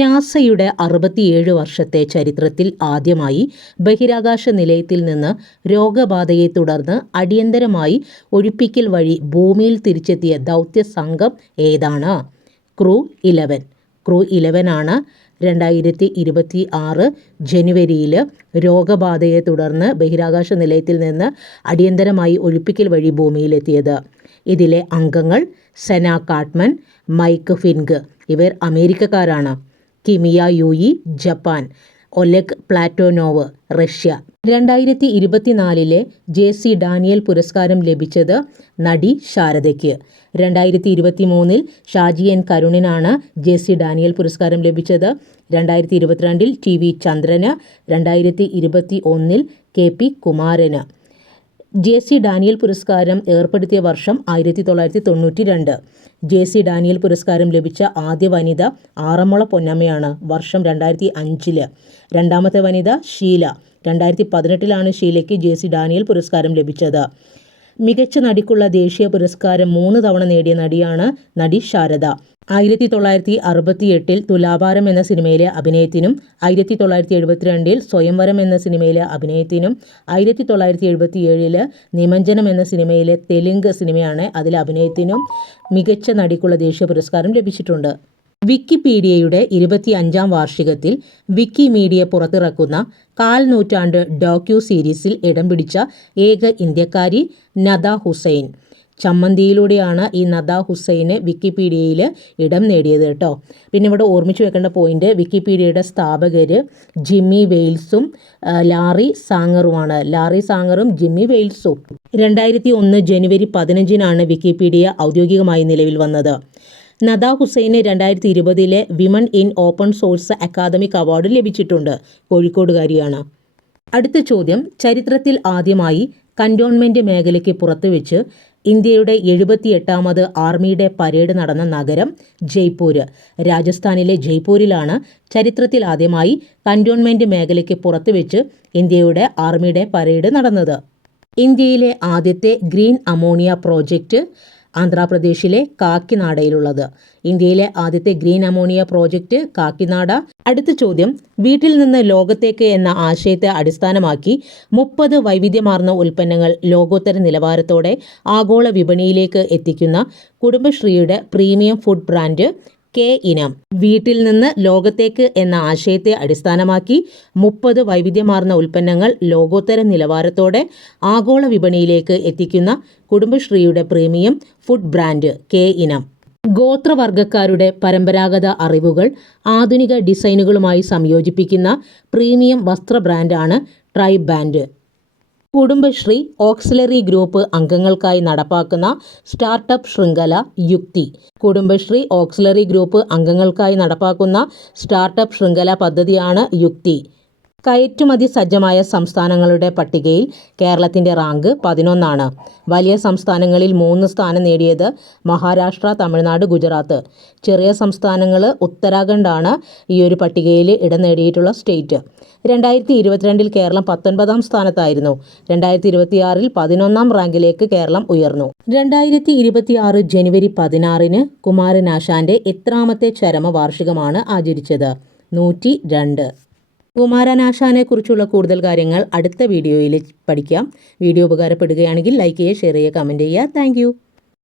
നാസയുടെ അറുപത്തിയേഴ് വർഷത്തെ ചരിത്രത്തിൽ ആദ്യമായി ബഹിരാകാശ നിലയത്തിൽ നിന്ന് രോഗബാധയെ തുടർന്ന് അടിയന്തരമായി ഒഴിപ്പിക്കൽ വഴി ഭൂമിയിൽ തിരിച്ചെത്തിയ ദൗത്യ സംഘം ഏതാണ്? Crew Eleven. ക്രൂ ഇലവനാണ് രണ്ടായിരത്തി ഇരുപത്തി ആറ് ജനുവരിയിൽ രോഗബാധയെ തുടർന്ന് ബഹിരാകാശ നിലയത്തിൽ നിന്ന് അടിയന്തരമായി ഒഴിപ്പിക്കൽ വഴി ഭൂമിയിലെത്തിയത്. ഇതിലെ അംഗങ്ങൾ സെന കാട്ട്മൻ മൈക്ക് ഫിൻഗ്. ഇവർ അമേരിക്കക്കാരാണ്. കിമിയ യൂയി ജപ്പാൻ. ഒലെക് പ്ലാറ്റോനോവ് റഷ്യ. രണ്ടായിരത്തി ഇരുപത്തിനാലിലെ ജെ സി ഡാനിയൽ പുരസ്കാരം ലഭിച്ചത് നടി ശാരദയ്ക്ക്. രണ്ടായിരത്തി ഇരുപത്തി മൂന്നിൽ ഷാജി എൻ കരുണിനാണ് ജെ സി ഡാനിയൽ പുരസ്കാരം ലഭിച്ചത്. രണ്ടായിരത്തി ഇരുപത്തിരണ്ടിൽ ടി വി ചന്ദ്രന്. രണ്ടായിരത്തി ഇരുപത്തി ഒന്നിൽ കെ പി കുമാരന്. ജെ സി ഡാനിയൽ പുരസ്കാരം ഏർപ്പെടുത്തിയ വർഷം ആയിരത്തി തൊള്ളായിരത്തി തൊണ്ണൂറ്റി രണ്ട് ജെ സി ഡാനിയൽ പുരസ്കാരം ലഭിച്ച ആദ്യ വനിത ആറന്മുള പൊന്നമ്മയാണ് വർഷം രണ്ടായിരത്തി അഞ്ചിൽ രണ്ടാമത്തെ വനിത ഷീല. രണ്ടായിരത്തി പതിനെട്ടിലാണ് ഷീലയ്ക്ക് ജെ സി ഡാനിയൽ പുരസ്കാരം ലഭിച്ചത്. മികച്ച നടിക്കുള്ള ദേശീയ പുരസ്കാരം മൂന്ന് തവണ നേടിയ നടിയാണ് നടി ശാരദ. ആയിരത്തി തൊള്ളായിരത്തി അറുപത്തി എട്ടിൽ തുലാഭാരം എന്ന സിനിമയിലെ അഭിനയത്തിനും ആയിരത്തി തൊള്ളായിരത്തി എഴുപത്തിരണ്ടിൽ സ്വയംവരം എന്ന സിനിമയിലെ അഭിനയത്തിനും ആയിരത്തി തൊള്ളായിരത്തി എഴുപത്തി ഏഴിൽ നിമഞ്ജനം എന്ന സിനിമയിലെ തെലുങ്ക് സിനിമയാണ് അതിലെ അഭിനയത്തിനും മികച്ച നടിക്കുള്ള ദേശീയ പുരസ്കാരം ലഭിച്ചിട്ടുണ്ട്. വിക്കിപീഡിയയുടെ ഇരുപത്തിയഞ്ചാം വാർഷികത്തിൽ വിക്കിമീഡിയ പുറത്തിറക്കുന്ന കാൽ നൂറ്റാണ്ട് ഡോക്യു സീരീസിൽ ഇടം പിടിച്ച ഏക ഇന്ത്യക്കാരി നദ ഹുസൈൻ. ചമ്മന്തിയിലൂടെയാണ് ഈ നദ ഹുസൈന് വിക്കിപീഡിയയിൽ ഇടം നേടിയത് കേട്ടോ. പിന്നെ ഇവിടെ ഓർമ്മിച്ച് വെക്കേണ്ട പോയിന്റ് വിക്കിപീഡിയയുടെ സ്ഥാപകർ ജിമ്മി വെയിൽസും ലാറി സാങ്ങറുമാണ്. ലാറി സാങ്ങറും ജിമ്മി വെയിൽസും. രണ്ടായിരത്തി ഒന്ന് ജനുവരി പതിനഞ്ചിനാണ് വിക്കിപീഡിയ ഔദ്യോഗികമായി നിലവിൽ വന്നത്. നദ ഹുസൈന് രണ്ടായിരത്തി ഇരുപതിലെ women in open source academic award ലഭിച്ചിട്ടുണ്ട്. കോഴിക്കോടുകാരിയാണ്. അടുത്ത ചോദ്യം ചരിത്രത്തിൽ ആദ്യമായി കന്റോൺമെന്റ് മേഖലയ്ക്ക് പുറത്തുവെച്ച് ഇന്ത്യയുടെ എഴുപത്തിയെട്ടാമത് ആർമിയുടെ പരേഡ് നടന്ന നഗരം ജയ്പൂര്. രാജസ്ഥാനിലെ ജയ്പൂരിലാണ് ചരിത്രത്തിൽ ആദ്യമായി കന്റോൺമെന്റ് മേഖലയ്ക്ക് പുറത്തുവെച്ച് ഇന്ത്യയുടെ ആർമിയുടെ പരേഡ് നടന്നത്. ഇന്ത്യയിലെ ആദ്യത്തെ ഗ്രീൻ അമോണിയ പ്രോജക്റ്റ് ആന്ധ്രാപ്രദേശിലെ കാക്കിനാടയിലുള്ളത്. ഇന്ത്യയിലെ ആദ്യത്തെ ഗ്രീൻ അമോണിയ പ്രോജക്റ്റ് കാക്കിനാട. അടുത്ത ചോദ്യം വീട്ടിൽ നിന്ന് ലോകത്തേക്ക് എന്ന ആശയത്തെ അടിസ്ഥാനമാക്കി മുപ്പത് വൈവിധ്യമാർന്ന ഉൽപ്പന്നങ്ങൾ ലോകോത്തര നിലവാരത്തോടെ ആഗോള വിപണിയിലേക്ക് എത്തിക്കുന്ന കുടുംബശ്രീയുടെ പ്രീമിയം ഫുഡ് ബ്രാൻഡ് കെ ഇനം. വീട്ടിൽ നിന്ന് ലോകത്തേക്ക് എന്ന ആശയത്തെ അടിസ്ഥാനമാക്കി മുപ്പത് വൈവിധ്യമാർന്ന ഉൽപ്പന്നങ്ങൾ ലോകോത്തര നിലവാരത്തോടെ ആഗോള വിപണിയിലേക്ക് എത്തിക്കുന്ന കുടുംബശ്രീയുടെ പ്രീമിയം ഫുഡ് ബ്രാൻഡ് കെ ഇനം. ഗോത്രവർഗക്കാരുടെ പരമ്പരാഗത അറിവുകൾ ആധുനിക ഡിസൈനുകളുമായി സംയോജിപ്പിക്കുന്ന പ്രീമിയം വസ്ത്ര ബ്രാൻഡാണ് tribe band Kudumbashree auxiliary group അംഗങ്ങൾക്കായി നടപ്പാക്കുന്ന സ്റ്റാർട്ടപ്പ് ശൃംഖല യുക്തി. കുടുംബശ്രീ ഓക്സിലറി ഗ്രൂപ്പ് അംഗങ്ങൾക്കായി നടപ്പാക്കുന്ന സ്റ്റാർട്ടപ്പ് ശൃംഖല പദ്ധതിയാണ് യുക്തി. കയറ്റുമതി സജ്ജമായ സംസ്ഥാനങ്ങളുടെ പട്ടികയിൽ കേരളത്തിന്റെ റാങ്ക് പതിനൊന്നാണ്. വലിയ സംസ്ഥാനങ്ങളിൽ മൂന്ന് സ്ഥാനം നേടിയത് മഹാരാഷ്ട്ര തമിഴ്നാട് ഗുജറാത്ത്. ചെറിയ സംസ്ഥാനങ്ങൾ ഉത്തരാഖണ്ഡാണ് ഈ ഒരു പട്ടികയിൽ ഇടം നേടിയിട്ടുള്ള സ്റ്റേറ്റ്. രണ്ടായിരത്തി ഇരുപത്തിരണ്ടിൽ കേരളം പത്തൊൻപതാം സ്ഥാനത്തായിരുന്നു. രണ്ടായിരത്തി ഇരുപത്തിയാറിൽ പതിനൊന്നാം റാങ്കിലേക്ക് കേരളം ഉയർന്നു. രണ്ടായിരത്തി ഇരുപത്തിയാറ് ജനുവരി പതിനാറിന് കുമാരനാശാന്റെ എത്രാമത്തെ ചരമവാർഷികമാണ് ആചരിച്ചത്. നൂറ്റി രണ്ട്. കുമാരനാശാനെ കുറിച്ചുള്ള കൂടുതൽ കാര്യങ്ങൾ അടുത്ത വീഡിയോയിൽ പഠിക്കാം. വീഡിയോ ഉപകാരപ്പെടുകയാണെങ്കിൽ ലൈക്ക് ചെയ്യുക ഷെയർ ചെയ്യുക കമന്റ് ചെയ്യുക. താങ്ക്